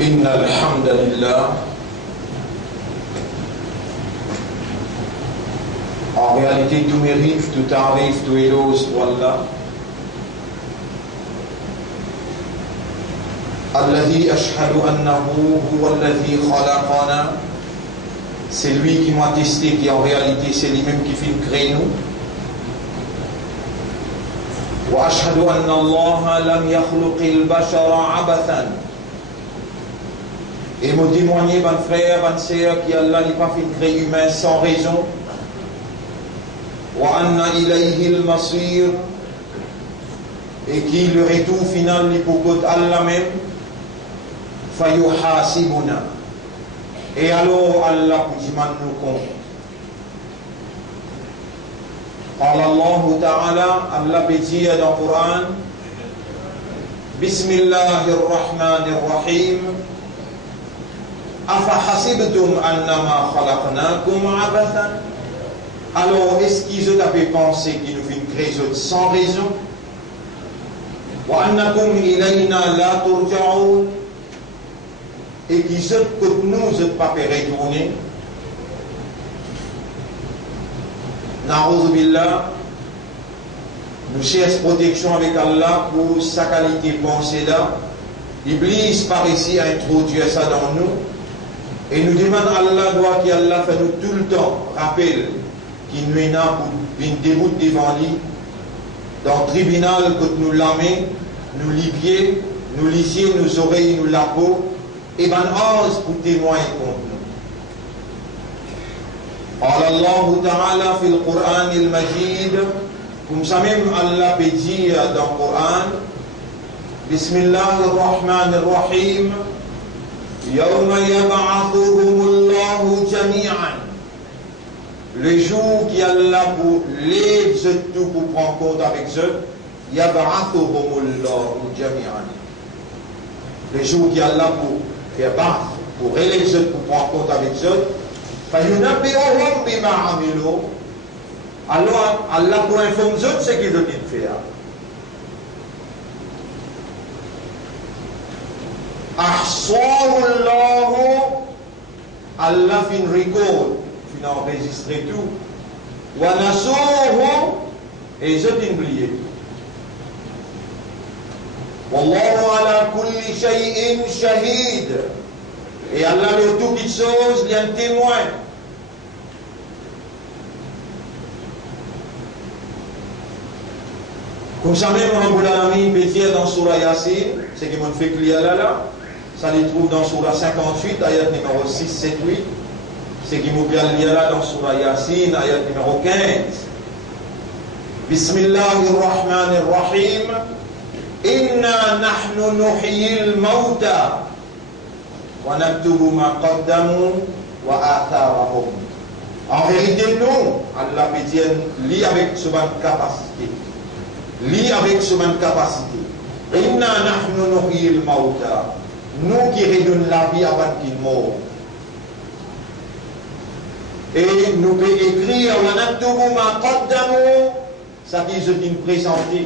إن الحمد لله. En réalité, tout mérite, tout arrive, tout éloge pour Allah. الذي أشهد أنه هو الذي خلقنا. C'est lui qui m'a attesté qu'en réalité c'est lui-même qui fait créer nous. وأشهد أن الله لم يخلق البشر عبثا. Et me témoigner, ben frère, ben sœur, qu'Allah n'a pas fait créer humain sans raison. وأن إليه المصير. Et qui le retour final pour Allah même. فيحاسبنا. Et alors Allah peut nous compte. قال الله تعالى, Allah peut dire dans le Coran, بسم الله الرحمن الرحيم أفحسبتم أنما خلقناكم عبثا. Alors est-ce qu'ils ont pu penser qu'ils nous font créer sans raison? وأنكم إلينا لا ترجعون. Et qu'ils ont que nous ne pas retourner. Na'oudhu billah, nous cherchons protection avec Allah pour sa qualité pensée là. Iblis par ici a introduit ça dans nous. Et nous demandons à Allah, doit qu'Allah fait nous tout le temps rappel qu'il nous est là pour une déroute devant lui. Dans le tribunal, que nous l'amène, nous libier, nous lisier, nos oreilles, nous la peau. Et ben ose pour témoigner contre nous. قال الله تعالى في القرآن المجيد, comme ça même Allah peut dire dans le Coran, بسم الله الرحمن الرحيم يوم يبعثهم الله جميعا. Le jour qu'Allah pour lève tout pour prendre compte avec eux, يبعثهم الله جميعا. Le jour qu'Allah pour faire battre, pour relève eux pour prendre compte avec eux, فَيُنَبِّئُهُمْ بِمَا عَمِلُوا. Alors Allah pour informer eux ce qu'ils ont fait. أَحْصَاهُ اللَّهُ. Allah fin record, fin enregistré tout. وَنَسُوهُ. Et ils ont oublié. وَاللَّهُ عَلَى كُلِّ شَيْءٍ شَهِيدٌ. Et Allah de toutes les choses, il y a un témoin. Comme ça même, Rabbul Alamin peut dire dans Surah Yasin, ce qui m'a fait clier là, ça les trouve dans Surah 58, ayat numéro 6, 7, 8. Ce qui m'a fait là dans Surah Yasin, ayat numéro 15. Bismillahirrahmanirrahim. Inna nahnu nuhyil mawta. وَنَكْتُبُ مَا قَدَّمُوا وَآثَارَهُمْ. En vérité, nous, Allah peut dire, lis avec ce même capacité. Lis avec ce même capacité. Inna nahnu nuhyil mawta. Nous qui redonnons la vie avant qu'il meure. Et nous pouvons écrire وَنَكْتُبُ مَا قَدَّمُوا. Ça qui se dit présenté.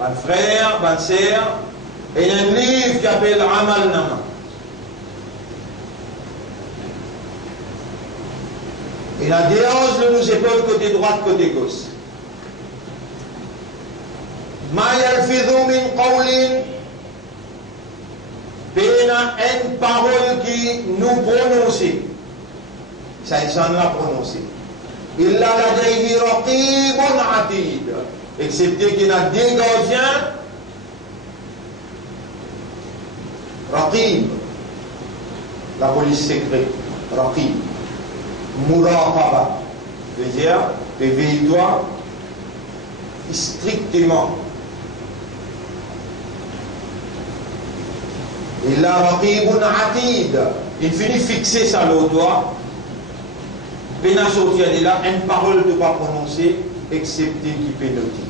Mon frère, ma sœur, et il y a un livre qui s'appelle Amal Nama. Et la déhanche de nos épaules côté droite, côté gauche. Ma yalfidhu min qawlin. Pena une parole qui nous prononce. Ça, il s'en l'a prononcé. Illa ladayhi raqibun atid. Excepté qu'il y a des gardiens. Raqib, la police secrète. Raqib. Muraqaba, c'est-à-dire, réveille-toi strictement. Et là, Raqibun atid, il finit fixer ça le doigt. Pena sortir de là, une parole ne peut pas prononcer, excepté qui peut noter.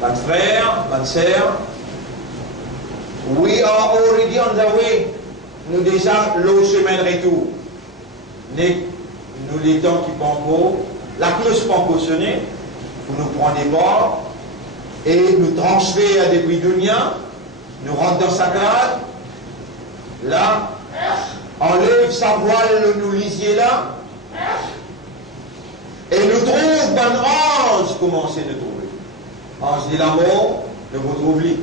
Mon frère, ma sœur, we are already on the way. Nous déjà le chemin de retour. Nous les temps qui vont encore, la cloche pas sonner, vous nous prenez pas, et nous transfère depuis Dunia, nous rentre dans sa grade, là, enlève sa voile, nous lisier là, et nous trouve un ange, commencez de trouver. Ange de l'amour, nous vous trouve lui.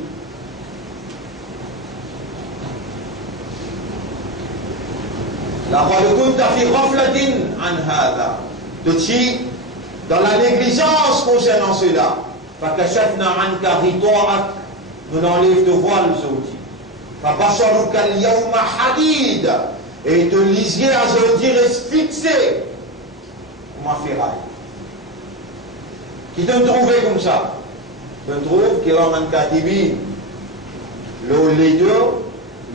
لقد كنت في غفلة عن هذا. Dans la négligence concernant cela. فكشفنا عنك غطاءك. Nous enlève de voile aujourd'hui. فبصرك اليوم حديد. Et te lisier aujourd'hui reste fixé. Comment faire? Qui te trouve comme ça? Te trouve qui ramène Katibin. Les deux,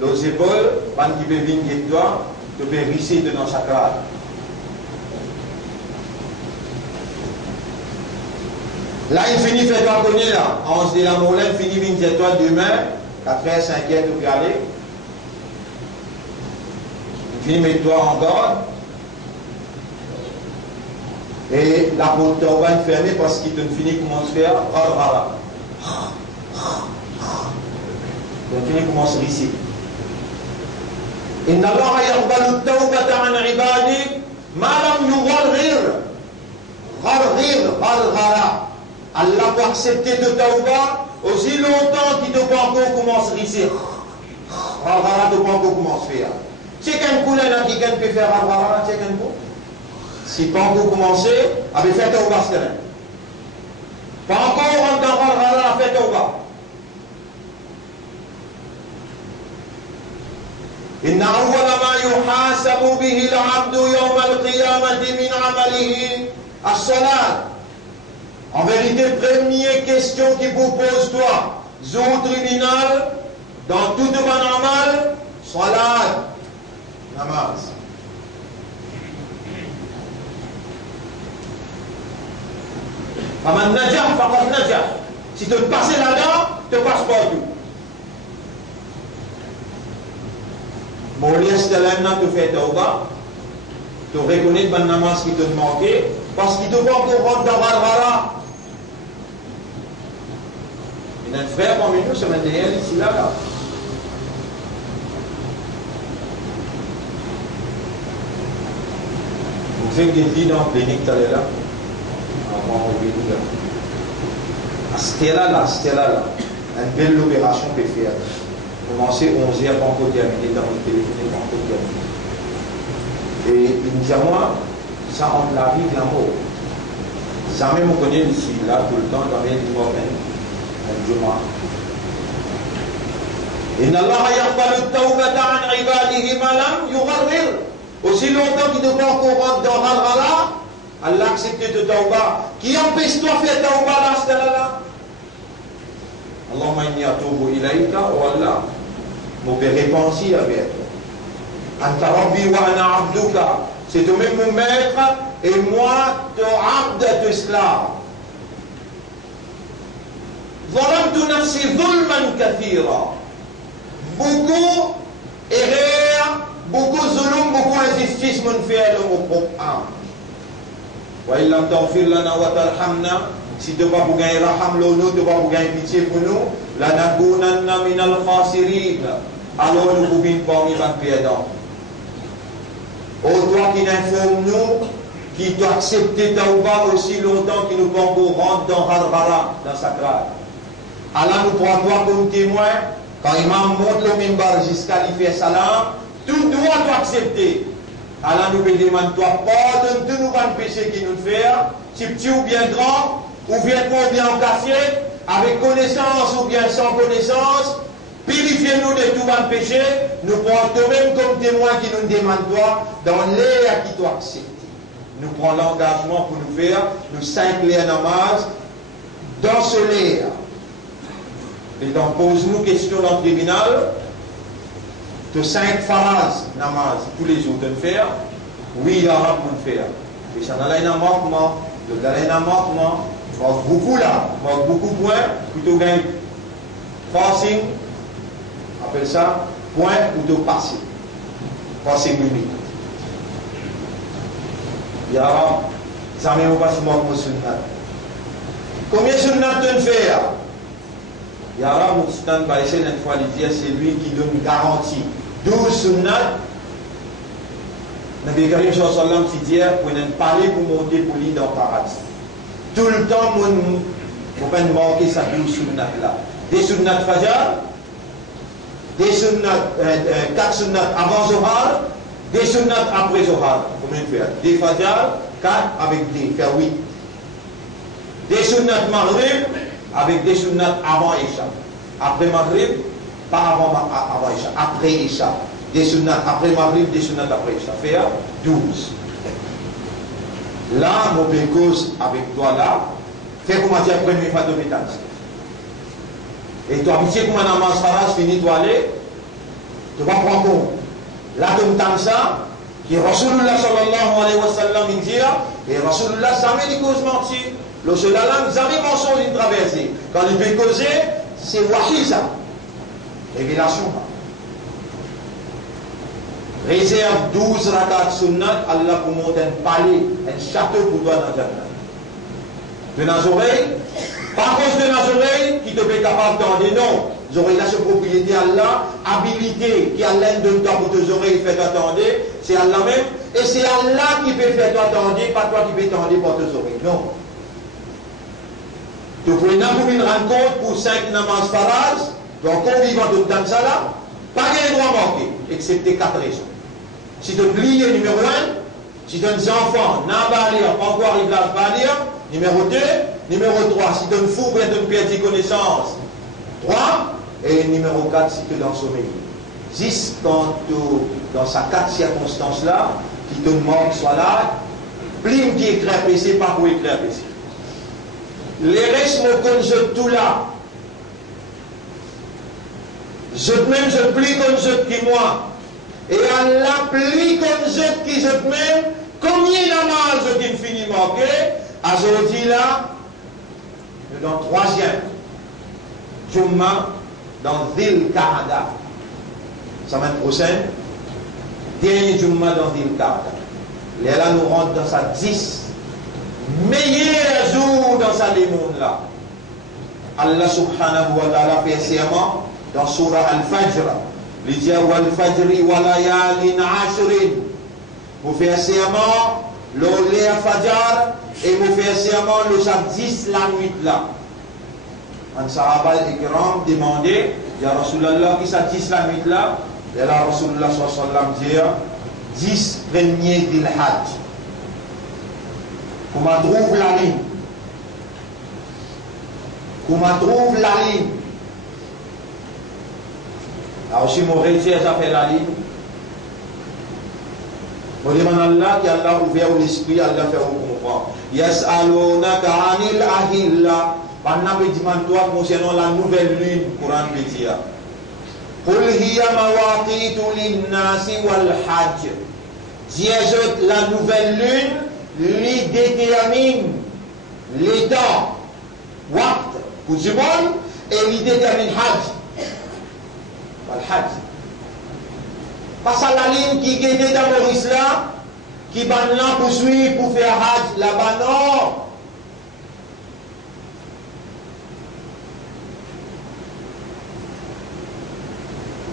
les épaules, quand tu peux venir de toi. Tu peux risser dans sa crâne. Là, il finit fait toi connaître là. On se dit la moulin, il finit venir de toi demain, 4h, 5h, tu peux aller. Il finit mettre toi en garde. Et la porte va être fermée parce qu'il te finit comment se faire. Il finit comment se risser. إن الله يقبل التوبة عن عباده ما لم يغرغر غرغرة. Allah peut accepter de tauba aussi longtemps qu'il ne peut encore commencer à risser. Ghargara ne peut encore commencer à faire. C'est qu'un coup là qui peut faire ghargara, c'est qu'un coup. Si pas encore commencé, avait fait tauba ce terrain. Pas encore en temps ghargara, fait tauba. إن أول ما يحاسب به العبد يوم القيامة من عمله الصلاة. En vérité, première question qui vous pose toi, au tribunal, dans tout de bon amal, salat, namaz. Faman najah, faqad najah. Si tu passes là-dedans, tu ne passes pas tout. Moulias de l'âme, tu fais tauba, tu reconnais le namaz qui te manquait, parce qu'il te voit encore rentrer dans Ghargara. Il y a un frère parmi nous, ce matin, ici, là. Vous faites des vies dans la clinique, tu es là. Avant, on vit tout là. À cette là, une belle opération peut faire. Commencer 11h, pas encore terminé, dans le téléphone, pas encore terminé. Et il me dit à moi, ça entre la vie et la mort. Jamais me connaît ici, là, tout le temps, dans les mois même, un jour. إن الله يقبل التوبة عن عباده ما لم يغرر. Aussi longtemps qu'il ne peut encore rentrer dans Ghargara, Allah accepte de tauba. Qui empêche toi de faire tauba là, ce là? Allahumma inni atubu ilayka wa Allah. Mon père répondit avec toi. Anta Rabbi wa ana abduka. C'est toi-même mon maître et moi ton abd, ton esclave. Zalamtu nafsi zulman kathira. Beaucoup erreurs, beaucoup zulum, beaucoup injustice m'ont fait au propre âme. Wa illam taghfir lana wa tarhamna. Si tu ne vas pas gagner raham l'eau, tu ne vas pas gagner pitié pour nous, lanakunanna minal khasirin. Alors nous pouvons parmi les perdants. Ô toi qui n'informe nous, qui doit accepter Tauba aussi longtemps qu'il nous peut encore rentrer dans Ghargara, dans sa grade. Allah nous prend toi comme témoin, quand Imam monte le mimbar jusqu'à lui faire salam, tout doit accepter. Allah nous demande toi, pardonne tous nos péchés qui nous fait, si petit ou bien grand, ou vêtement ou bien cassé, avec connaissance ou bien sans connaissance, purifiez-nous de tout bon péché, nous prenons toi-même comme témoin qui nous demande toi, dans l'air qui doit accepter. Nous prenons l'engagement pour nous faire, nous 5 l'air namaz, dans ce l'air. Et donc pose-nous question dans le tribunal, de 5 phrases namaz tous les jours de faire, oui, il y aura pour le faire. Et ça n'a rien à manquement, de rien à manquement. Manque beaucoup là, manque beaucoup de points, plutôt gagne passing, appelle ça point plutôt passing. Passing limite. Il y a ça même pas si manque mon sunnat. Combien de sunnat tu fais? Yara Moustan Baïsel, une fois, il dit, c'est lui qui donne une garantie. 12 sunnat. Nabi Karim sallallahu alayhi wa sallam qui dit, vous n'êtes pas allé pour monter pour l'île dans le paradis. Tout le temps, vous pouvez manquer sa 12 sunnat là. Des sunnat Fajr, des sunnat, 4 sunnat avant Zohar, des sunnat après Zohar. Combien de faire? Des Fajr, 4 avec des, faire 8. Des sunnat Maghrib avec des sunnat avant Isha. Après Maghrib, pas avant Isha, après Isha. Des sunnat après Maghrib, des sunnat après Isha. Faire 12. Là, mon cause avec toi là, fais comment dire après une fois de métal. Et toi, habitué comme un namaz farage, fini toi aller, tu vas prendre compte. Là, tu me tends ça, qui Rasulullah sallallahu alayhi wa sallam, il dit, et Rasulullah jamais dit cause mentir. Le seul langue, jamais mensonge d'une traversée. Quand il peut causer, c'est wahi ça. Révélation. Réserve 12 rakat sunnat, Allah pour monter un palais, un château pour toi dans Jannah. De nos oreilles, pas cause de nos oreilles qui te fait capable d'entendre, non. Les oreilles là, c'est propriété Allah, habilité qui a l'aide de toi pour tes oreilles, fait t'entendre, c'est Allah même. Et c'est Allah qui peut faire t'entendre, pas toi qui peux t'entendre pour tes oreilles, non. Tu peux une rencontre pour 5 namaz faraj, donc convivant de dans ça là, pas de droit manqué, excepté 4 raisons. Si tu oublies numéro 1, si tu as des enfants, n'a pas lire, pas encore arrivé à pas lire, numéro 2, numéro 3, si tu as une fou, bien tu as perdu connaissance, 3, et numéro 4, si tu es dans le sommeil. 6, quand tu, dans sa 4 circonstances là, qui te manque soit là, plim qui éclaire PC, pas pour éclair PC. Les restes me connaissent tout là. Je même je plie comme je qui moi. Et Allah plie comme je qui je même. Combien d'amals je qui infiniment, ok? Aujourd'hui là, dans le 3e, Jumma, dans Dhil Qa'ada. Semaine prochaine, dernier Jumma dans Dhil Qa'ada. Et là, nous rentrons dans sa 10 meilleur jour dans sa démon là. Allah subhanahu wa ta'ala fait serment dans surah Al-Fajr. Il dit wal fajri wa layalin ashrin. Vous faites serment le Fajr et vous faites serment le 10 la nuit là. Un sahaba al-ikram demandait, ya Rasulallah, qui ça 10 la nuit là? Et là Rasulullah sallallahu alayhi wa sallam dit 10 premiers d'il hajj. Comment trouve la ligne? Comment trouve la ligne? Alors si mon réussir à faire la ligne, on demande à Allah qui a ouvert l'esprit, Allah fait comprendre. Yas'alunaka 'anil ahilla. Pendant que tu demandes toi concernant la nouvelle lune, Coran dit. Qul hiya mawaqitu lin-nasi wal hajj. Dis la nouvelle lune lui détermine les temps, waqt pour du monde, et lui détermine hajj. Le hajj. Parce à la ligne qui est dans Maurice là, qui va là pour suivre, pour faire hajj, là-bas non.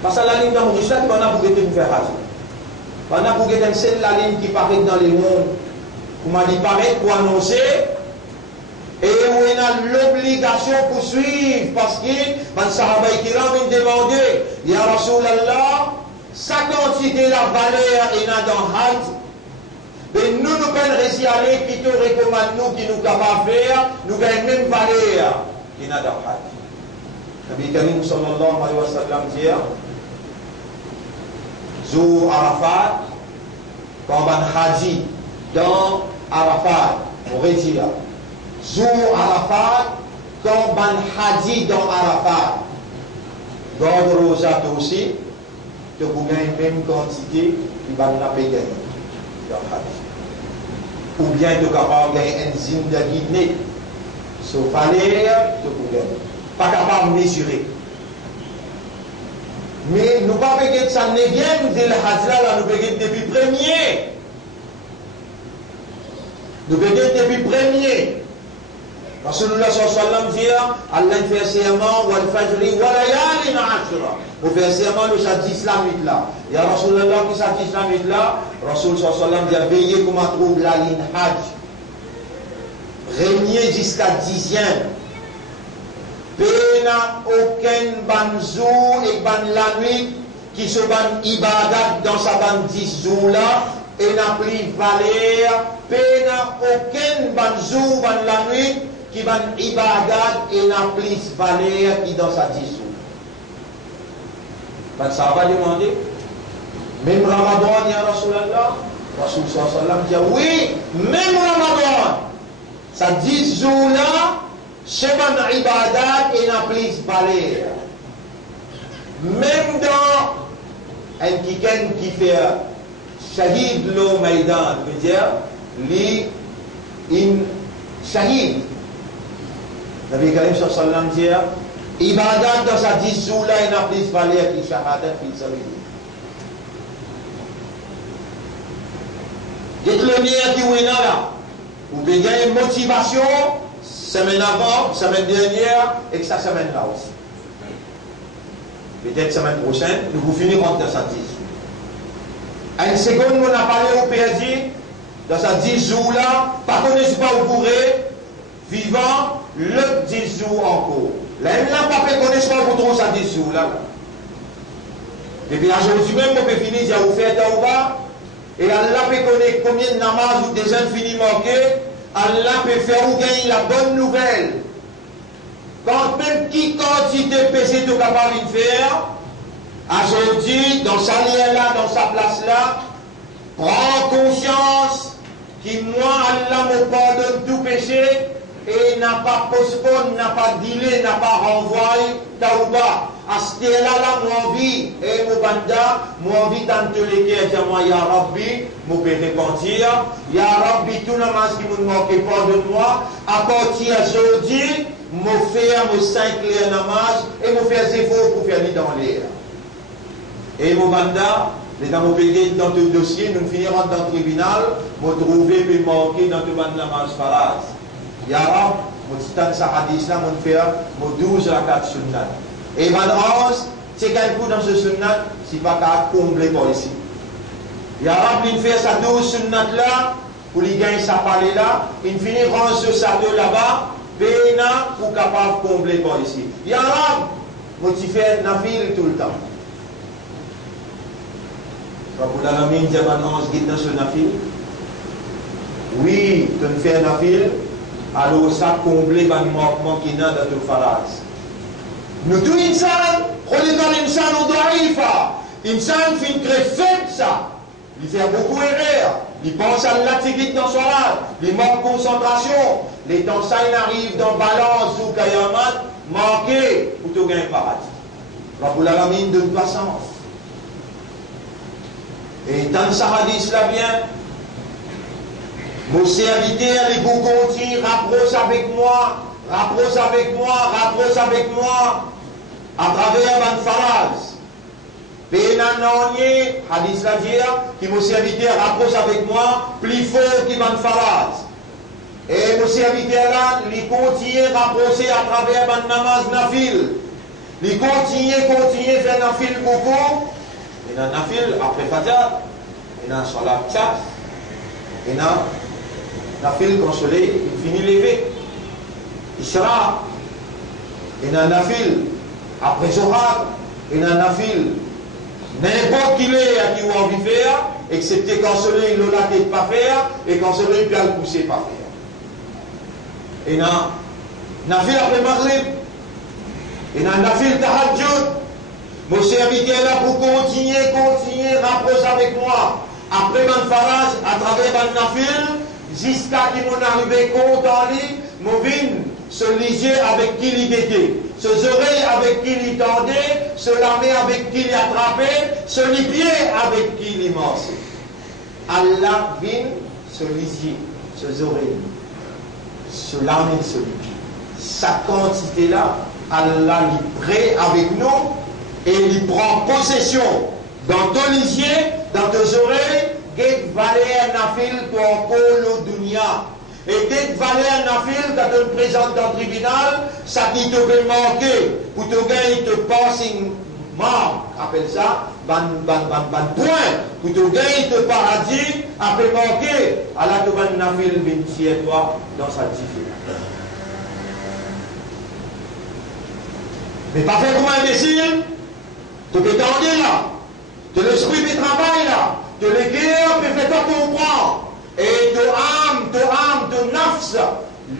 Parce à la ligne dans Maurice là, qui va là pour faire hajj. Pendant pour que c'est la ligne qui paraît dans les mondes, comment il paraît pour annoncer, et on a l'obligation pour suivre, parce que les Sahaba Kiram ont demandé, Ya Rasulallah, sa quantité, la valeur, il y a dans Hajj, mais nous pouvons réussir à aller, qui te recommande nous, qui nous capables de faire, nous avons la même valeur qu'il y a dans Hajj. Nabi Karim sallallahu alayhi wa sallam dit, Zou Arafat, quand on Haji dans Arafat, on retire. Zou Arafat, quand on Haji dans Arafat. Garde Rosa aussi, tu peux gagner la même quantité qui va nous payer dans Haji. Ou bien tu es capable de gagner un zine de guidée. Sauf aller, tu peux gagner. Pas capable de mesurer. Mais nous ne pouvons pas que ça ne vienne de la Hajj, nous pouvons depuis premier. Nous pouvons depuis premier. Rasulullah sallallahu dit, Allah fait serment, wal fajri, wa layalin ashra. Vous faites serment le châti islamique là. Il y a Rasulullah qui châti islamique là. Rasul sallallahu dit, veillez comme on trouve la ligne Hajj. Régnez jusqu'à 10e. Pena aucun ban jour et ban la nuit qui se ban ibadat dans sa ban 10 jours là et n'a plus valeur. Pena aucun ban jour ban la nuit qui ban ibadat et n'a plus valeur qui dans sa 10 jours. Ben, ça va demander. Même Ramadan, il y a Rasulallah. Rasul sallallahu dit oui, même Ramadan, ça 10 jours là. Cheban ibadat et n'a plus valeur. Même dans un kiken qui fait shahid lo maïdan, veut dire, li in shahid. Nabi Karim sallallahu dit, ibadat dans sa 10 jours là, il n'a plus valeur qui shahadat fi sabilillah. Dites le lien qui est là, vous pouvez gagner une motivation. Semaine avant, semaine dernière, et que ça semaine là aussi. Peut-être semaine prochaine, nous vous finirons dans sa 10 jours. À une seconde, on a parlé au perdu, dans sa 10 jours là, pas connaissez pas au bourré, vivant le 10 jours encore. Là, il n'a pas fait connaître pas pour trop sa 10 jours là. Et puis aujourd'hui même, on peut finir, il y a offert Taouba, et Allah peut connaître combien de namaz ou des infinis manqués. Allah peut faire ou gagner la bonne nouvelle. Quand même qui quantité péché tu es capable de faire, aujourd'hui, dans sa lien là, dans sa place là, prends conscience que moi, Allah me pardonne tout péché et n'a pas postpone, n'a pas dilé, n'a pas renvoyé Taouba. À ce là, moi envie, et mon banda, moi envie d'entelequer, et moi, Ya Rabbi, moi peux repentir, Ya Rabbi, tout le monde qui me manque pas de moi, à partir d'aujourd'hui, moi faire mes 5 clés namaz, et moi faire des efforts pour faire dans l'air. Et mon banda, les dames pégué dans le dossier, nous finirons dans le tribunal, moi trouver, puis manquer dans le band namaz faraz. Ya Rabbi, moi titan sa hadith là, moi faire, moi 12 rakat sunnat. Et maintenant, c'est quel coup dans ce sunnat, c'est pas qu'à combler par ici. Il y a Rabbi qui fait sa 12 sunnat là, pour lui gagner sa palais là, il finit rendre ce sadeau là-bas, péna pour capable de combler par ici. Il y a Rabbi, moi tu fais nafil tout le temps. Rabbi Alamin dit maintenant, on se guide dans ce nafil. Oui, tu fais nafil, alors ça comble le manquement qu'il y a dans le faraz. Nous tous insan, regardons l'insan au daïfa. Insan fait une très faible ça. Il fait beaucoup d'erreurs. Il pense à l'attitude dans son âge. Il manque de concentration. Les temps ça, il arrive dans balance ou kayamat, manqué pour tout gagner paradis. Rabbul Alamin donne patience. Et dans ce hadith là bien, mon serviteur, les bougontis, rapproche avec moi. Rapproche avec moi, rapproche avec moi, à travers Ban Faraz. Pénanonier, hadith la dire, qui mon serviteur rapproche avec moi, plus fort que Ban Faraz. Et mon serviteur là, il continue à rapprocher à travers Ban Namaz Nafil. Il continue à faire Nafil beaucoup. Il y a Nafil après Fajr, il y a Salat Tchat, il y a Nafil quand le soleil finit levé. Isra, il y a un nafil, après Zohar, il y a un nafil, n'importe qui est à qui on a envie de faire, excepté quand le soleil ne l'a pas faire, et quand le soleil peut le pousser pas faire. Il y a un nafil après Maghrib, il y a un nafil tahajjud, mon serviteur là pour continuer, rapproche avec moi, après Ban Faraz, à travers Ban Nafil, jusqu'à ce qu'on arrive compte en lui, mon vin, ce lisier avec qui il était, ce oreilles avec qui il tendait, ce lamé avec qui il attrapait, ce pied avec qui il mangeait. Allah vient, ce lisier, ce oreilles, ce lamé, ce pied. Sa quantité là, Allah est prêt avec nous et il prend possession dans ton lisier, dans tes oreilles, et valeur nafil pour encore le dunya. Et dès que Valère Nafil, quand on présente dans le tribunal, ça qui te peut manquer, pour te gagner, il te passe une marque, appelle ça, ban point, pour te gagner, te paradis, après manquer, à la te ban Nafil, ben toi dans sa difficulté. Mais pas faire comme un imbécile, tu peux t'en là, de l'esprit du travail là, de l'éguerre, tu fais toi comprendre. Et de âme, de nafs,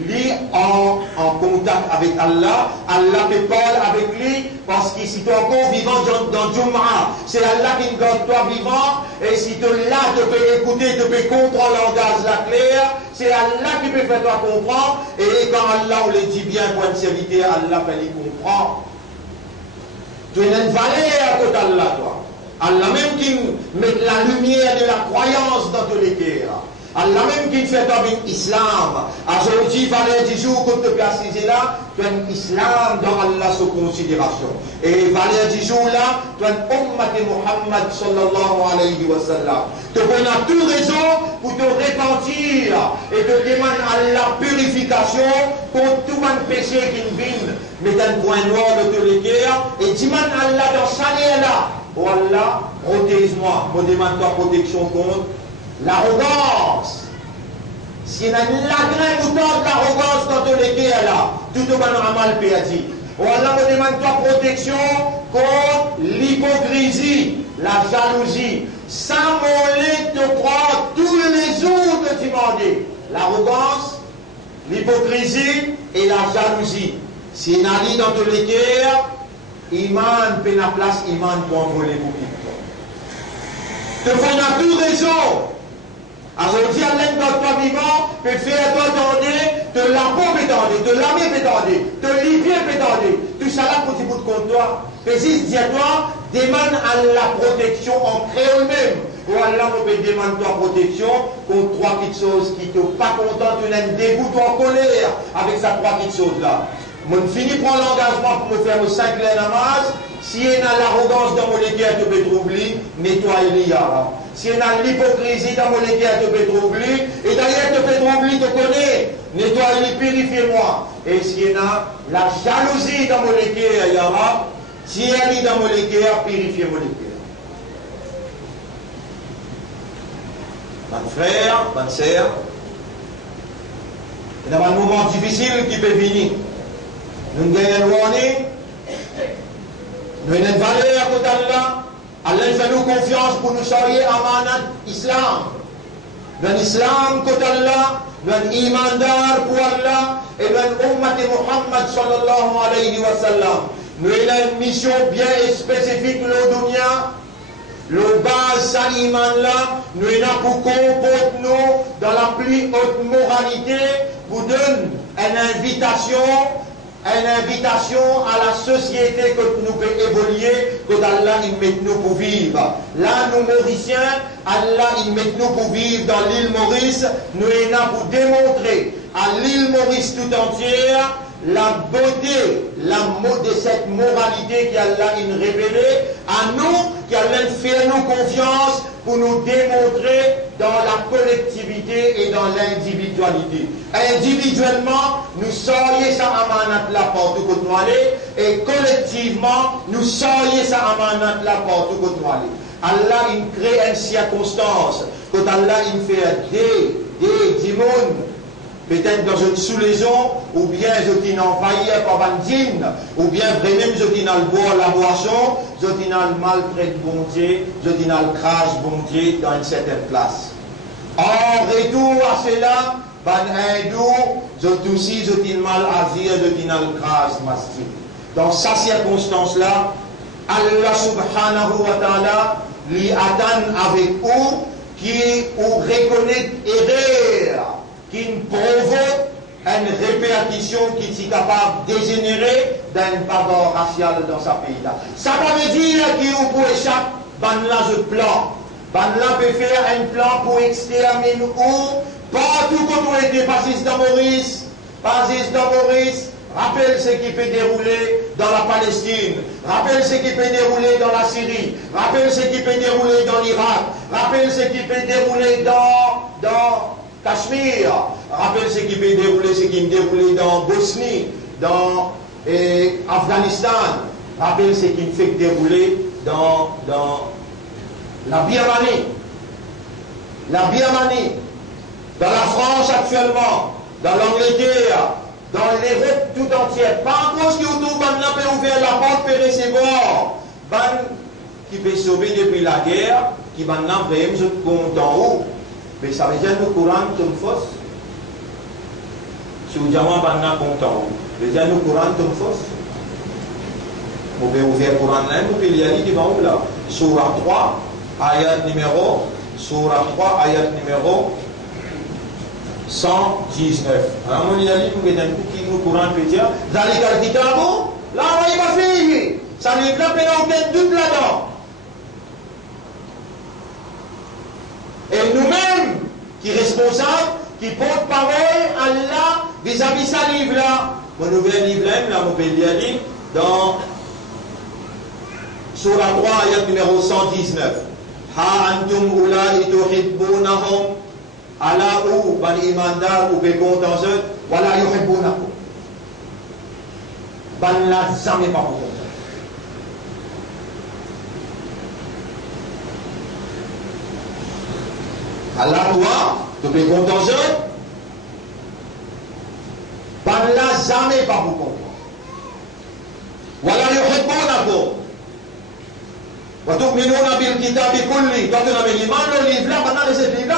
lui en contact avec Allah, Allah te parle avec lui, parce que si tu es encore vivant dans Jum'a, c'est Allah qui garde toi vivant, et si tu es là, tu peux écouter, tu peux comprendre le langage là clair, c'est Allah qui peut faire toi comprendre, et quand Allah on le dit bien pour une serviteur, Allah fait lui comprendre. Tu es une valeur côté Allah, toi. Allah même qui met la lumière de la croyance dans tous les guerres. Allah même qui fait comme un islam. Aujourd'hui, valeur du jour, comme tu peux assister là, tu as un islam dans Allah sous considération. Et valeur du jour là, tu as un ummat de Muhammad sallallahu alayhi wa sallam. Tu as tout raison pour te repentir et te demander à la purification contre tout un péché qui vient. Mais tu as un point noir de tous les guerres et demande à Allah dans sa là. Oh Allah, protège-moi. Je demande ta protection contre l'arrogance. S'il y a une lagrin mouton l'arrogance dans tous les guerres là, tout le monde a mal perdu. Oh Allah, je demande ta protection contre l'hypocrisie, la jalousie. Sans voler te croire tous les jours que tu m'en dis. L'arrogance, l'hypocrisie et la jalousie. S'il y a dit dans tous les guerres, Iman fait la place, Iman pour envoler beaucoup. Te font à tout raison. Aujourd'hui, Allah dans toi vivant, peut faire toi tendre, te la peau peut tendre, te laver peut tendre, te livier peut tendre. Tout ça là pour tu bout contre toi. Fais-y, dis-toi, demande à la protection en créole même. Ou Allah peut demander ta protection contre trois petites choses qui ne sont pas contentes, tu n'as un dégoût ou en colère avec ces trois petites choses là. Je finis prendre l'engagement pour me faire aux 5 clés namaz. Si il y a l'arrogance dans mon équerre, tu peux troubler, nettoie-le. Si il y a l'hypocrisie dans mon équerre, tu peux troubler. Et d'ailleurs, tu peux troubler, tu connais. Nettoie-le, purifie-moi. Et s'il y a la jalousie dans mon équerre, Yara, si il y a dans mon équerre, purifie mon équerre. Mon frère, ma sœur, il y a un moment difficile qui peut venir. Nous gagnons un warning, nous avons une valeur à côté d'Allah. Allah fait nous confiance pour nous soyez amanat islam. Nous avons islam côté d'Allah, nous avons imandar pour Allah, et nous avons ummat Muhammad sallallahu alayhi wa sallam. Nous avons une mission bien spécifique dans le dunya. Le base sa iman là, nous avons pour comporter nous dans la plus haute moralité, pour donner une invitation à la société que nous pouvons évoluer, que Allah il met nous pour vivre. Là, nous Mauriciens, Allah il met nous pour vivre dans l'île Maurice. Nous sommes là pour démontrer à l'île Maurice tout entière la beauté, de cette moralité qu'Allah il révélé à nous, qu'Allah fait nous confiance pour nous démontrer dans la collectivité et dans l'individualité. Individuellement, nous soyons ça amanat la porte où nous aller, et collectivement, nous soyons ça amanat la porte où nous aller. Allah il crée une circonstance, quand Allah il fait des mondes, peut-être dans une sous-maison, ou bien je t'ai envahi par bandine, ou bien vraiment je t'ai boire la boisson, je t'ai maltraité bon Dieu, je t'ai crash bon Dieu dans une certaine place. En retour à cela, je t'ai mal azir, je t'ai crash mastic. Dans sa circonstance-là, Allah subhanahu wa ta'ala lui attend avec vous qui ou reconnaît erreur, qui provoque une répétition qui est capable de dégénérer d'un pardon racial dans sa pays. Ça veut dire qu'il peut échapper à ce plan. Banla peut faire un plan pour exterminer nous partout quand on était passiste dans Maurice. Rappelle ce qui peut dérouler dans la Palestine. Rappelle ce qui peut dérouler dans la Syrie. Rappelle ce qui peut dérouler dans l'Irak. Rappelle ce qui peut dérouler dans Cachemire. rappelle ce qui peut dérouler, ce qui me déroulé dans Bosnie, dans Afghanistan, rappelle ce qui me fait dérouler dans la Birmanie. La Birmanie, dans la France actuellement, dans l'Angleterre, dans l'Europe tout entière. Pas en cause qui autour, maintenant peut ouvrir la porte, peut recevoir. Qui peut sauver depuis la guerre, qui maintenant vraiment se compte en haut. Mais ça veut dire que le Coran tombe fausse. Si vous dites maintenant compte en haut, ça veut dire que le Coran tombe fausse. Vous pouvez ouvrir le Coran là, vous pouvez lire qui va où là. Surah 3, ayat numéro 119. Alors, on y a dit que le Coran peut dire, Zalika al-Kitabu, là, on va faire. Ça n'est pas aucun doute là-dedans. Et nous-mêmes, qui responsables, qui porte-parole, Allah, vis-à-vis ce livre-là, mon nouvel livre-là, on peut lire dans Surah 3, ayat numéro 119. Ha antum ulai tuhibbunahum ala ou ban imandar ou be contenteur wala yuhibbunakum. Ban la jamais pas pour Allah toi, tu be contenteur. Ban la jamais pas pour comprendre. Wala yuhibbunakum. وَتُؤْمِنُونَ بِالْكِتَابِ كُلِّ. Quand on avait l'imam, le livre là, maintenant les livres là,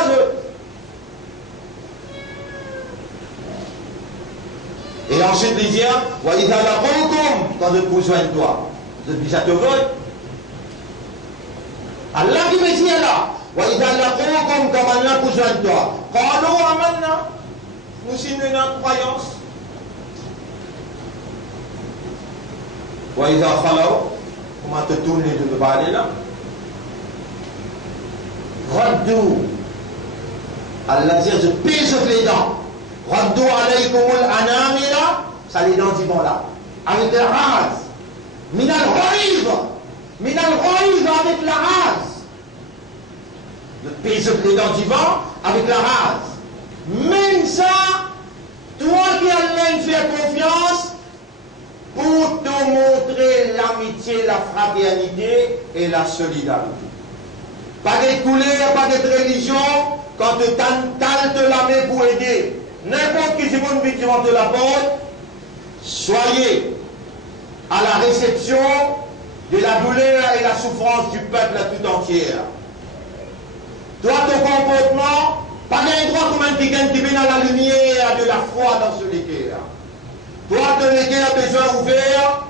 et ensuite il dit, وَإِذَا لَقُوكُمْ, quand je prends soin de toi, je dis ça te vote. Allah qui me dit là, وَإِذَا لَقُوكُمْ, comme Allah prend soin de toi, قَالُوا آمَنَّا, nous signons une croyance. وَإِذَا خَلَوْا, comment te tourner de parler là? Raddou. Allah dit, je pèse les dents. Raddou alaykumul anamila. Ça les dents qui vont là. Avec la rase. Minal roïv. Minal roïv avec la rase. Je pèse les dents qui vont avec la rase. Même ça, toi qui Allah fait confiance, pour te montrer l'amitié, la fraternité et la solidarité. Pas de couleur, pas de religion, quand tu t'entales la main pour aider, n'importe qui vous de la porte, soyez à la réception de la douleur et la souffrance du peuple tout entier. Toi, ton comportement, pas un droit comme un quelqu'un qui vient à la lumière de la foi dans ce légué. Toi, ton légué a besoin ouvert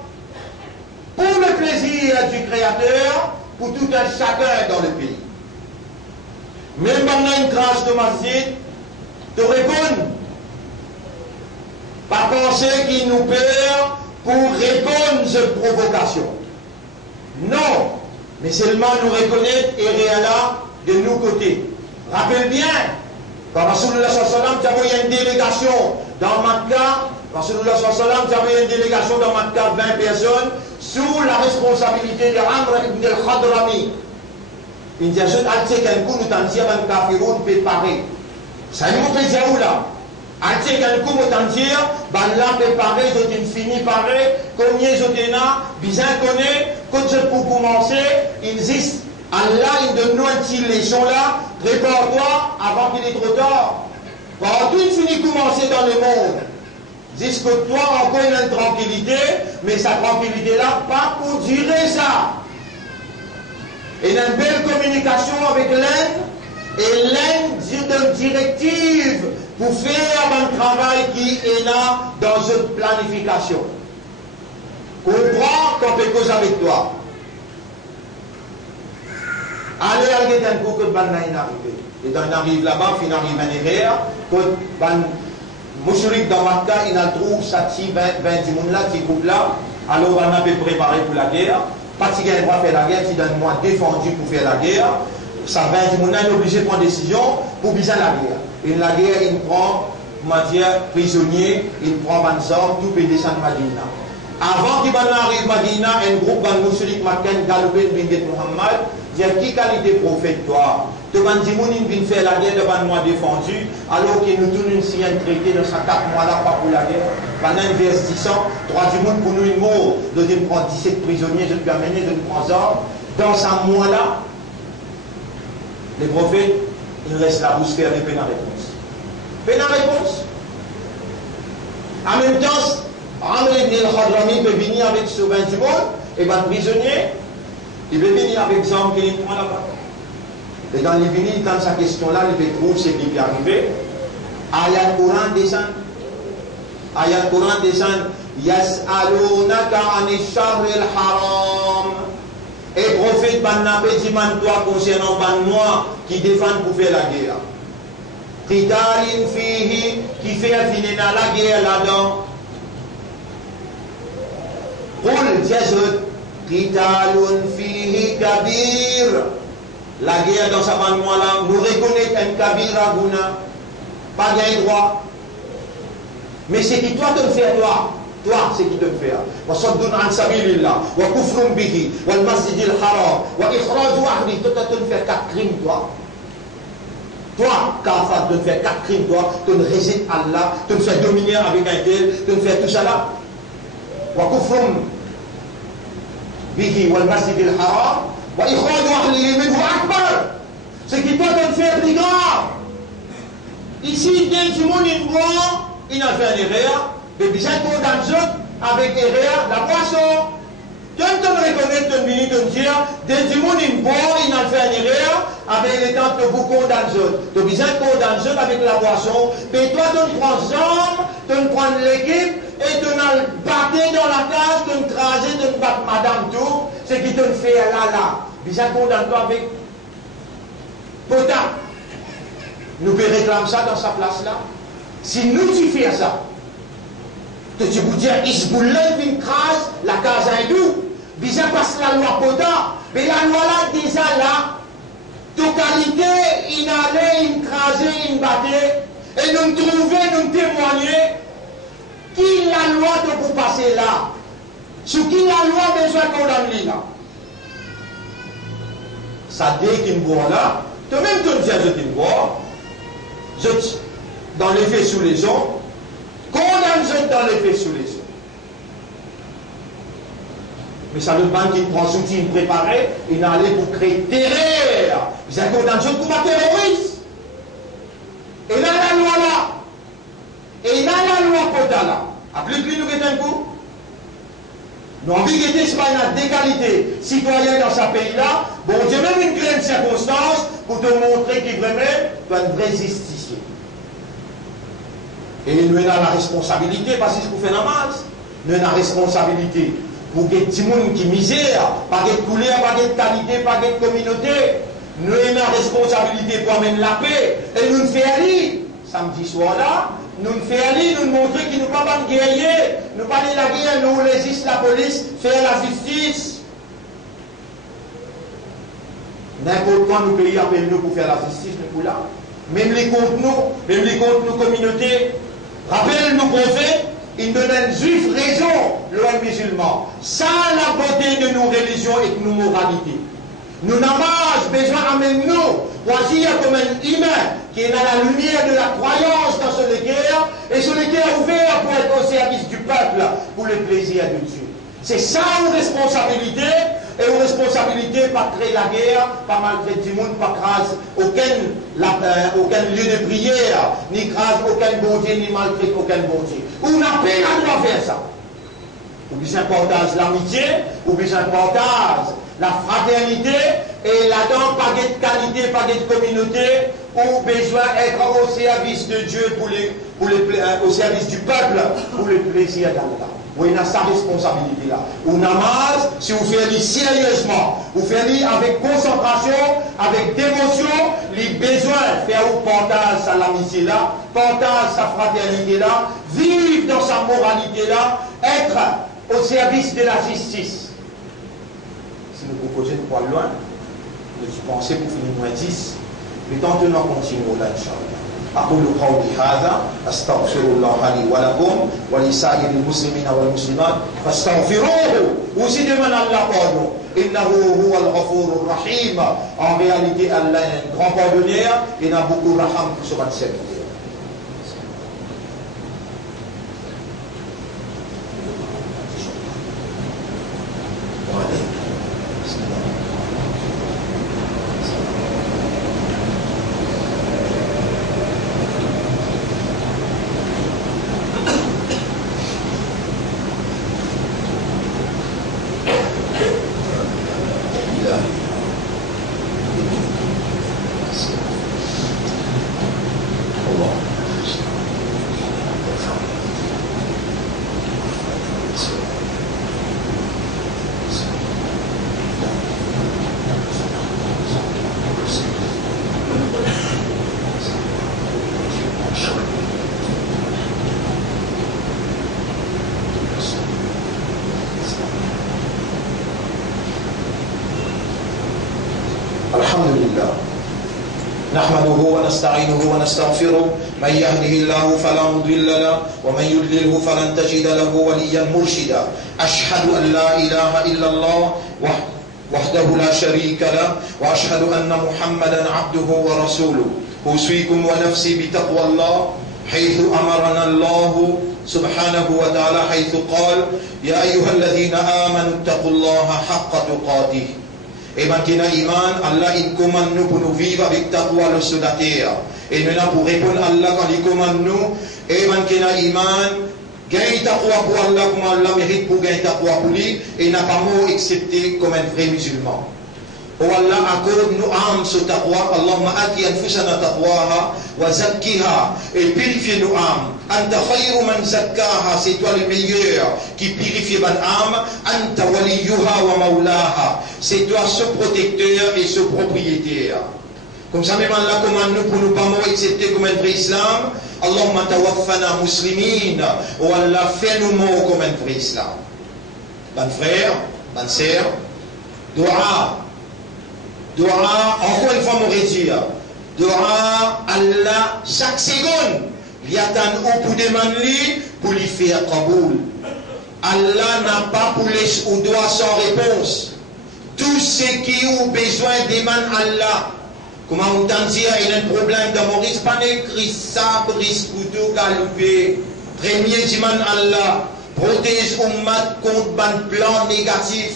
pour le plaisir du Créateur, pour tout un chacun dans le pays. Même pendant une grâce de masjid, te répondre, pas penser qu'il nous perd pour répondre à cette provocation. Non, mais seulement nous reconnaître et réala de nos côtés. Rappelle bien, quand Rasulullah sallam a envoyé une délégation dans Makkah, Rasulullah sallam a envoyé une délégation dans Makkah, 20 personnes, sous la responsabilité de Amr ibn al-Khadrami. Il dit à ceux qui ont nous t'en dire un kafirun préparé. Ça nous fait dire où là? Alti quelqu'un autant dire, ben là préparé, je t'ai fini paré, combien je t'ai là, bien connaît, quand je pour commencer, il existe. Allah, il donne nous un petit leçon là, prépare-toi avant qu'il est trop tard. Quand tout finit commencer dans le monde, jusque toi encore une tranquillité, mais sa tranquillité là, pas pour durer ça. Et une belle communication avec l'Inde, et l'Inde dit une directive pour faire un travail qui est là dans cette planification. Comprends qu'on fait cause avec toi. Allez, allez, d'un coup, que le banna est arrivé. Et quand il arrive là-bas, il arrive en hiver, quand le mouchrik dans Makkah, il a trouvé ça, 20 là, qui coupe là, alors on a pu préparer pour la guerre. Pas si quelqu'un va faire la guerre, si donne moi défendu pour faire la guerre, ça 20 là, il est obligé de prendre une décision pour viser la guerre. Et la guerre, il prend matière prisonnier, il prend Mansour, tout peut descendre Madina. Avant qu'il arrive Madina, un groupe de mouchrik Makkah, galopé de Binget Muhammad, dit qui qualité prophète toi? Devant des gens qui viennent faire la guerre devant moi défendu, alors que nous tous nous signé un traité dans ces 4 mois-là, pas pour la guerre. Pendant un vers 10 ans, 3 du monde pour nous une mort. Nous devons prendre 17 prisonniers, je dois amener, je prends ça. Dans ce mois-là, les prophètes, ils restent là pour se faire des peines à réponse. Peine à réponse. En même temps, Amr ibn al-Khadrami peut venir avec ce 20 du monde, et bien prisonnier, il peut venir avec Jean qui est là-bas. Et quand il vient dans sa question-là, il trouve ce qui est arrivé. Ayat Coran descend. Ayat Coran descend. Yas'alunaka anishar al-haram. Et prophète Bannabe dit toi concernant moi qui défend pour faire la guerre. Qitalin fihi qui fait finir la guerre là-dedans. Qul jazud qitalun fihi kabir. La guerre dans sa bande-là, nous reconnaissons un kabir à Gouna, pas gain droit. Mais c'est qui toi te le fais, toi, c'est qui te le fait. Wa saddun an sabilillah, wa kufrun bihi, wal masjidil haram, wa ikhraju ahli, toi te le fais 4 crimes, toi. Toi, Kafar, te le fais 4 crimes, toi, te le réside Allah, te le fais dominer avec un tel, te le fais tout ça là. Wa kufrun bihi, wal masjidil haram, ce qui doit te faire plus grave. Ici, dès que le monde est mort, il a fait un erreur, mais bien qu'on dans avec erreur, la poisson. Quand tu reconnais ton minute, tu dire, dès que le monde est mort, il a fait un erreur, avec les temps de vous condamner. Tu as besoin de condamner avec la poisson, mais toi, tu prends jambe, tu prends l'équipe, et tu n'as battu dans la cage, tu n'as tracé, tu n'as battu madame tout, ce qui te fait là. Bisa condamne-toi avec Pota. Nous pouvons réclamer ça dans sa place là. Si nous tu fais ça, tu peux dire Isboulay une crase, la case hindoue. Bisa passe la loi Pota. Mais la loi là, déjà là, totalité, il allait, il crasait, il battait. Et nous trouver, nous témoigner qui la loi de vous passer là. Sur qui la loi besoin de condamner là. Ça dit qu'il boit là, tu même te dire je t'ai bois, je dans les faits sous les eaux, condamne je dans les faits sous les eaux. Mais ça ne veut pas qu'il prend ce outil préparé, il n'a allé pour créer terreur. Il a condamné je pour un terroriste. Et là la loi là, et là la loi Pota là, applique-lui nous un coup. L'ambiguïté, c'est pas une d'égalité citoyenne dans ce pays-là. Bon, Dieu même une grande circonstance pour te montrer qu'il vraiment tu as une vraie justice. Et nous avons la responsabilité, parce que ce qu'on fait la masse, nous avons la responsabilité pour que tout le monde qui misère, pas de couleur, pas de qualité, pas de communauté. Nous avons la responsabilité pour amener la paix. Et nous nous faisons aller, samedi soir là, nous nous faisons aller, nous montrer qu'il ne peut pas guerrier, nous parler de la guerre, nous résiste la police, faire la justice. N'importe quand nous pays appellent nous pour faire la justice, nous pour là. Même les contre nous communautés, rappelle-nous prophètes, ils donnent un juif raison, le musulman, sans la beauté de nos religions et de nos moralités. Nous n'avons pas besoin d'amener nous, voici comme un humain qui est dans la lumière de la croyance dans ce guerre et ce guerre ouvert pour être au service du peuple, pour le plaisir de Dieu. C'est ça une responsabilité, et une responsabilité pas créer la guerre, pas malgré du monde, pas crase aucun lieu de prière, ni crase aucun bon Dieu, ni malgré aucun bon Dieu. On a peine à doit faire ça. Ou bien partage l'amitié, ou bien partage la fraternité, et là-dedans, pas de qualité, pas de communauté, ou besoin d'être au service de Dieu, au service du peuple, pour le plaisir d'Allah. Vous avez sa responsabilité là. Ou namaz, si vous faites sérieusement, vous faites avec concentration, avec dévotion, les besoins, faire ou partage sa l'amitié là, partage sa fraternité là, vivre dans sa moralité là, être au service de la justice. Si nous proposons de voir loin, nous pensons pour finir moins 10, mais tant que nous continuons là, Inch'Allah. أقول قولي هذا أستغفر الله لي ولكم ولسائر المسلمين والمسلمات فاستغفروه وسيدنا الله pardon Innahu huwa al-Ghafur ar-Rahim. En réalité, Allah est un grand pardonneur et n'a beaucoup de raham pour son serviteur. الحمد لله نحمده ونستعينه ونستغفره من يهده الله فلا مضل له ومن يضلله فلن تجد له وليا مرشدا أشهد أن لا إله إلا الله وحده لا شريك له وأشهد أن محمدا عبده ورسوله أوصيكم ونفسي بتقوى الله حيث أمرنا الله سبحانه وتعالى حيث قال يا أيها الذين آمنوا اتقوا الله حق تقاته. Et maintenant, Iman, Allah, il commande nous pour nous vivre avec taqwa le sud de la terre. Et nous, pour répondre à Allah quand il commande nous, et maintenant, Iman, gagne taqwa pour Allah comme Allah mérite pour gagner taqwa pour lui, et n'a pas mot accepté comme un vrai musulman. Oh Allah, accorde-nous âme sur taqwa. Allahumma ati anfusana taqwaha wa zakkiha. Et purifie nos âmes. Anta khayru man zakkaha. C'est toi le meilleur qui purifie mon âme. Anta waliyuha wa maulaha. C'est toi ce protecteur et ce propriétaire. Comme ça même Allah commande nous pour nous pas mourir accepter comme un vrai islam. Allahumma tawaffana muslimin. Oh Allah, fais-nous mourir comme un vrai islam. Bon frère, bonne sœur, dua. Dua, encore une fois, mon dire, dua, Allah, chaque seconde, il y a un pour demander pour lui faire Kaboul. Allah n'a pas pour les ou doit sans réponse. Tout ce qui ont besoin demande Allah. Comment on t'en dit, il y a un problème de Maurice, pas écrit ça, brise couteau, galopé. Premier demande Allah, protège Ummat contre un plan négatif.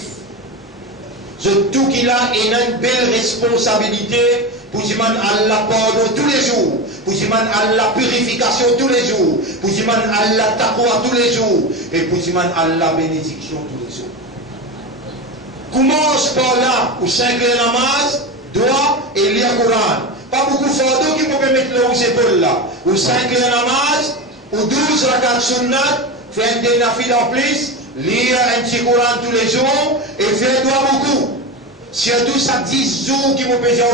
Tout qu'il a, il a une belle responsabilité pour dire Allah pardon tous les jours, pour dire Allah purification tous les jours, pour dire Allah taqwa tous les jours, et pour dire Allah bénédiction tous les jours. Commence par là, ou 5 namaz, doigt et lire le Coran. Pas beaucoup de fardeaux qui peuvent mettre là aux épaules là. Ou 5 namaz, ou 12 rakat sunnat, faire des nafil en plus, lire un petit Coran tous les jours et faire doigt beaucoup. Surtout ça 10 jours qui m'ont besoin.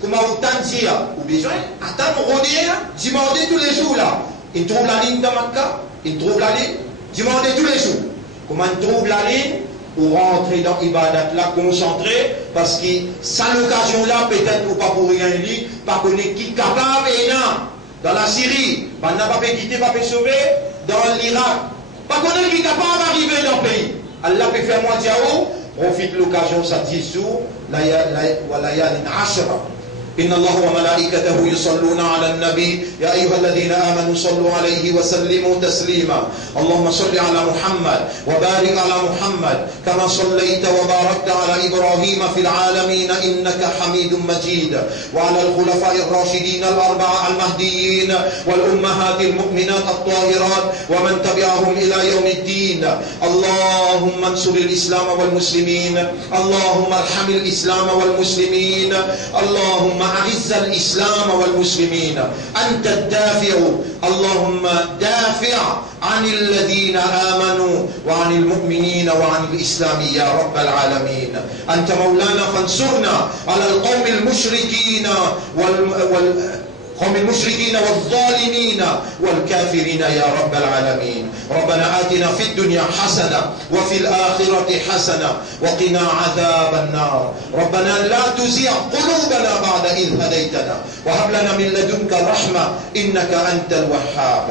Comment vous t'en dire? Ou besoin? Attends, on revient, demander tous les jours là. Il trouve la ligne dans Makkah, il trouve la ligne, demander tous les jours. Comment il trouve la ligne? Ou rentrer dans Ibadat là, concentré, parce que ça l'occasion là, peut-être ou pas pour rien lui, pas connaître qui est capable et non. Dans la Syrie, on n'a pas pu quitter, pas pu sauver. Dans l'Irak, pas connaître qui est capable d'arriver dans le pays. Allah peut faire moi diao, profite l'occasion, ça 10 jours, la layalin ashra. إن الله وملائكته يصلون على النبي يا أيها الذين آمنوا صلوا عليه وسلموا تسليما اللهم صل على محمد وبارك على محمد كما صليت وباركت على إبراهيم في العالمين إنك حميد مجيد وعلى الخلفاء الراشدين الأربعة المهديين والأمهات المؤمنات الطاهرات ومن تبعهم إلى يوم الدين اللهم انصر الإسلام والمسلمين اللهم ارحم الإسلام والمسلمين اللهم أعز الإسلام والمسلمين أنت الدافع اللهم دافع عن الذين آمنوا وعن المؤمنين وعن الإسلام يا رب العالمين أنت مولانا فانصرنا على القوم المشركين هم المشركين والظالمين والكافرين يا رب العالمين ربنا آتنا في الدنيا حسنة وفي الآخرة حسنة وقنا عذاب النار ربنا لا تزغ قلوبنا بعد إذ هديتنا وهب لنا من لدنك رحمة إنك أنت الوهاب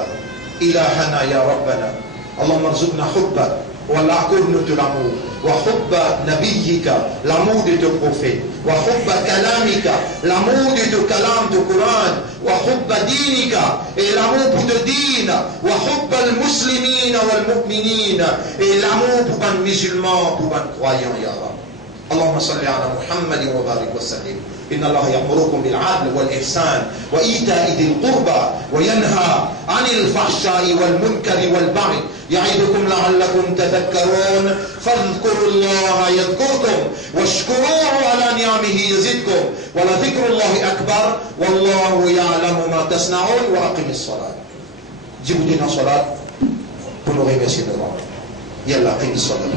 إلهنا يا ربنا اللهم ارزقنا حبك Wallah, accorde-nous de l'amour. Wa hubba nabiyyika, l'amour de ton prophète. Wa hubba kalamika, l'amour de ton kalam, de Coran. Wa hubba dinika, et l'amour pour ton din. Wa hubba al-muslimina wal-mu'minina, et l'amour pour un musulman, pour un croyant, ya Rab. اللهم صل على محمد وبارك وسلم. إن الله يأمركم بالعدل والإحسان وإيتاء ذي القربى وينهى عن الفحشاء والمنكر والبغي يعظكم لعلكم تذكرون فاذكروا الله يذكركم واشكروه على نعمه يزدكم ولذكر الله أكبر والله يعلم ما تصنعون وأقم الصلاة. جيبوا لنا صلاة pour nous remercier de Allah. Yalla, أقم الصلاة.